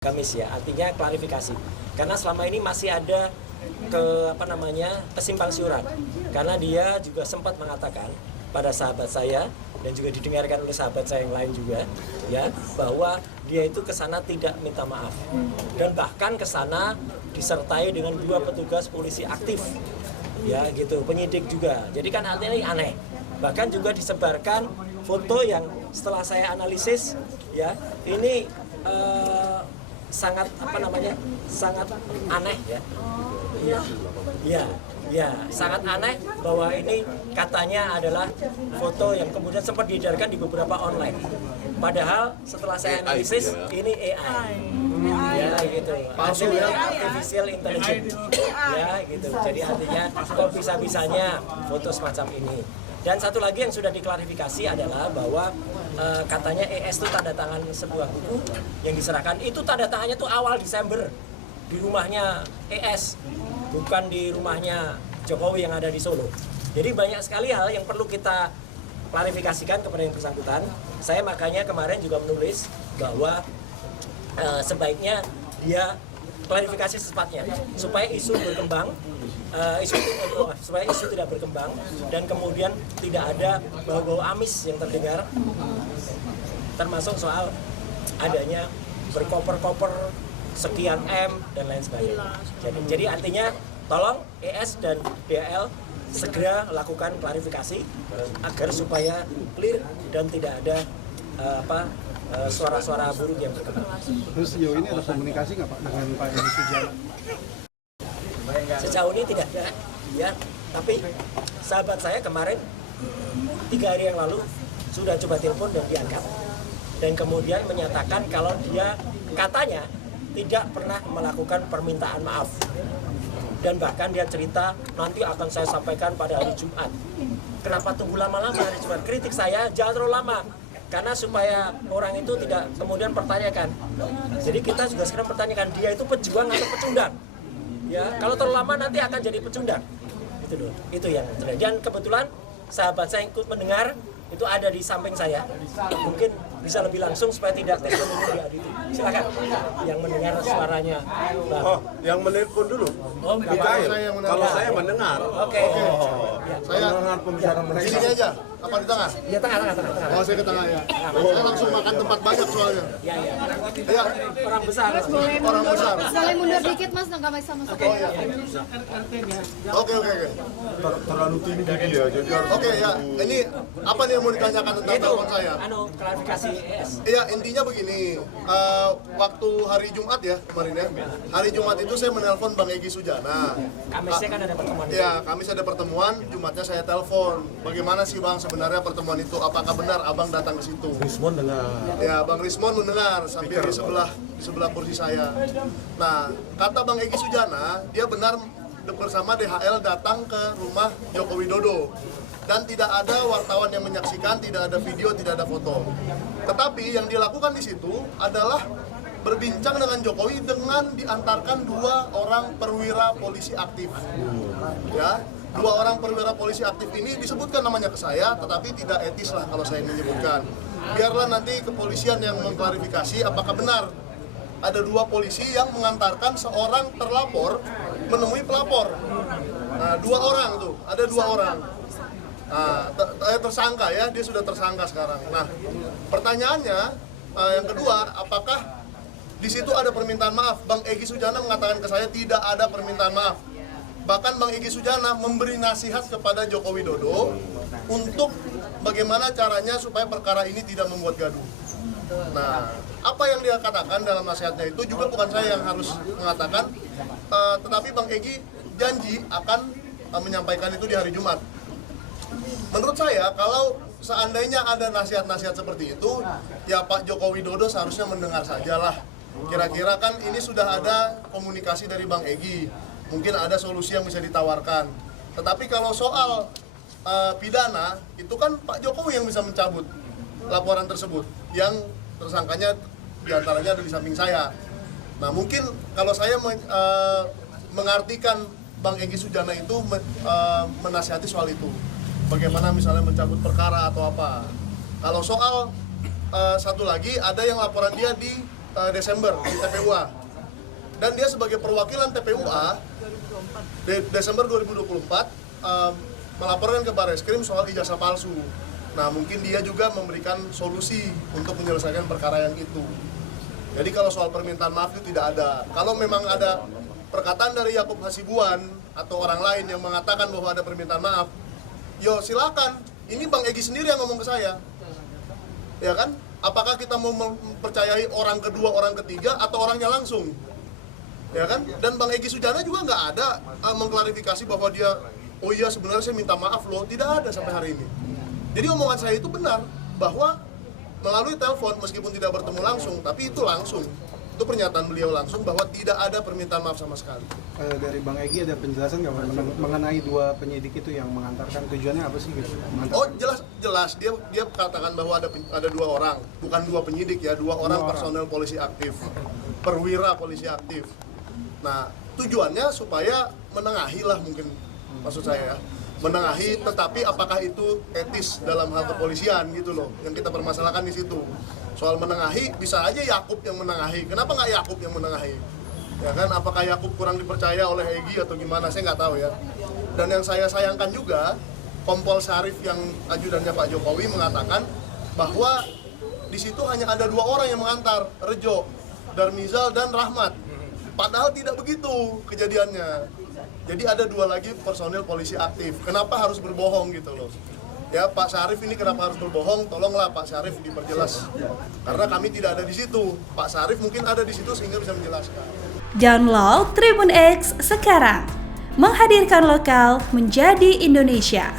Kamis ya, artinya klarifikasi. Karena selama ini masih ada kesimpang siuran. Karena dia juga sempat mengatakan pada sahabat saya dan juga didengarkan oleh sahabat saya yang lain juga ya, bahwa dia itu ke sana tidak minta maaf. Dan bahkan ke sana disertai dengan 2 petugas polisi aktif. Ya gitu, penyidik juga. Jadi kan artinya ini aneh. Bahkan juga disebarkan foto yang setelah saya analisis ya, ini sangat sangat aneh ya, sangat aneh bahwa ini katanya adalah foto yang kemudian sempat diedarkan di beberapa online. Padahal setelah saya analisis ini AI. Ya gitu. Palsu ya, artificial intelligence. Ya gitu. Jadi artinya kok bisa-bisanya foto semacam ini. Dan satu lagi yang sudah diklarifikasi adalah bahwa katanya ES itu tanda tangan sebuah buku yang diserahkan. Itu tanda tangannya tuh awal Desember di rumahnya ES, bukan di rumahnya Jokowi yang ada di Solo. Jadi banyak sekali hal yang perlu kita klarifikasikan kepada yang bersangkutan. Saya makanya kemarin juga menulis bahwa sebaiknya dia klarifikasi secepatnya supaya isu berkembang, supaya isu tidak berkembang dan kemudian tidak ada bau-bau amis yang terdengar, termasuk soal adanya berkoper-koper sekian M dan lain sebagainya. Jadi artinya tolong ES dan DL segera lakukan klarifikasi agar supaya clear dan tidak ada suara-suara buruk yang berkembang. Terus sejauh ini ada komunikasi nggak Pak dengan Pak Edi Sugiarto? Sejauh ini tidak ada, ya. Tapi sahabat saya kemarin 3 hari yang lalu sudah coba telepon dan diangkat, dan kemudian menyatakan kalau dia katanya tidak pernah melakukan permintaan maaf, dan bahkan dia cerita nanti akan saya sampaikan pada hari Jumat. Kenapa tunggu lama-lama hari Jumat? Kritik saya jangan terlalu lama. Karena supaya orang itu tidak kemudian pertanyakan. Jadi kita juga sekarang pertanyakan dia itu pejuang atau pecundang. Ya, kalau terlalu lama nanti akan jadi pecundang. Itu loh. Itu yang terjadi. Dan kebetulan sahabat saya ikut mendengar itu ada di samping saya. Mungkin bisa lebih langsung supaya tidak testimoni diadili. Silakan yang mendengar suaranya. Bang. Oh, yang menelpon dulu. Oh, Kalau saya mendengar. Oke. Saya mendengar pembicaraan mereka. Sini aja, apa di tengah? Ya tengah. Oh, saya ke tengah ya. Saya langsung makan tempat banyak soalnya. Ya. Ya, Orang besar. orang besar. Boleh mundur dikit mas, nggak bisa masuk. Oke. Terlalu tinggi dia, jadi harus. Oke ya, ini apa nih yang mau ditanyakan tentang Itu telepon saya? klarifikasi ES. Iya, intinya begini, waktu hari Jumat ya kemarin ya, hari Jumat itu saya menelpon Bang Egy Sujana. Kamisnya kan ada pertemuan. Iya, Kamis ada pertemuan, Jumatnya saya telepon. Bagaimana sih Bang sebenarnya pertemuan itu? Apakah benar Abang datang ke situ? Rismon dengar. Ya, Bang Rismon mendengar sambil di sebelah kursi saya. Nah, kata Bang Egy Sujana, dia benar bersama DHL datang ke rumah Joko Widodo. Dan tidak ada wartawan yang menyaksikan, tidak ada video, tidak ada foto. Tetapi yang dilakukan di situ adalah berbincang dengan Jokowi dengan diantarkan 2 orang perwira polisi aktif. Ya, 2 orang perwira polisi aktif ini disebutkan namanya ke saya, tetapi tidak etis lah kalau saya menyebutkan. Biarlah nanti kepolisian yang mengklarifikasi apakah benar ada 2 polisi yang mengantarkan seorang terlapor menemui pelapor. Nah, 2 orang tuh, ada 2 orang. Nah, tersangka ya, dia sudah tersangka sekarang. Nah, pertanyaannya yang kedua, apakah di situ ada permintaan maaf? Bang Egy Sujana mengatakan ke saya tidak ada permintaan maaf. Bahkan Bang Egy Sujana memberi nasihat kepada Joko Widodo untuk bagaimana caranya supaya perkara ini tidak membuat gaduh. Nah, apa yang dia katakan dalam nasihatnya itu juga bukan saya yang harus mengatakan, tetapi Bang Egy janji akan menyampaikan itu di hari Jumat. Menurut saya, kalau seandainya ada nasihat-nasihat seperti itu, ya Pak Joko Widodo seharusnya mendengar sajalah. Kira-kira kan ini sudah ada komunikasi dari Bang Egy, mungkin ada solusi yang bisa ditawarkan. Tetapi kalau soal pidana, itu kan Pak Jokowi yang bisa mencabut laporan tersebut, yang tersangkanya diantaranya ada di samping saya. Nah, mungkin kalau saya mengartikan Bang Egy Sujana itu menasihati soal itu. Bagaimana misalnya mencabut perkara atau apa. Kalau soal satu lagi, ada yang laporan dia di Desember di TPUA. Dan dia sebagai perwakilan TPUA di Desember 2024 melaporkan ke Barreskrim soal ijazah palsu. Nah, mungkin dia juga memberikan solusi untuk menyelesaikan perkara yang itu. Jadi kalau soal permintaan maaf itu tidak ada. Kalau memang ada perkataan dari Yakub Hasibuan atau orang lain yang mengatakan bahwa ada permintaan maaf, yo silakan. Ini Bang Egy sendiri yang ngomong ke saya. Ya kan? Apakah kita mau mempercayai orang kedua, orang ketiga, atau orangnya langsung? Ya kan? Dan Bang Egy Sujana juga nggak ada mengklarifikasi bahwa dia, oh iya sebenarnya saya minta maaf loh. Tidak ada sampai hari ini. Jadi omongan saya itu benar, bahwa melalui telepon meskipun tidak bertemu langsung, tapi itu langsung. Itu pernyataan beliau langsung bahwa tidak ada permintaan maaf sama sekali. Dari Bang Egy ada penjelasan nggak mengenai dua penyidik itu yang mengantarkan, tujuannya apa sih gitu? Oh jelas dia katakan bahwa ada dua orang, bukan dua penyidik ya, dua orang personel polisi aktif, perwira polisi aktif. Nah tujuannya supaya menengahi lah mungkin, maksud saya ya, menengahi, tetapi apakah itu etis dalam hal kepolisian gitu loh, yang kita permasalahkan di situ. Soal menengahi, bisa aja Yakub yang menengahi. Kenapa nggak Yakub yang menengahi? Ya kan, apakah Yakub kurang dipercaya oleh Egy atau gimana, saya nggak tahu ya. Dan yang saya sayangkan juga, Kompol Syarif yang ajudannya Pak Jokowi mengatakan bahwa di situ hanya ada dua orang yang mengantar, Rejo, Darmizal, dan Rahmat. Padahal tidak begitu kejadiannya. Jadi ada dua lagi personil polisi aktif. Kenapa harus berbohong gitu loh? Ya Pak Syarif ini kenapa harus berbohong? Tolonglah Pak Syarif diperjelas. Karena kami tidak ada di situ. Pak Syarif mungkin ada di situ sehingga bisa menjelaskan. Download Tribun X sekarang. Menghadirkan lokal menjadi Indonesia.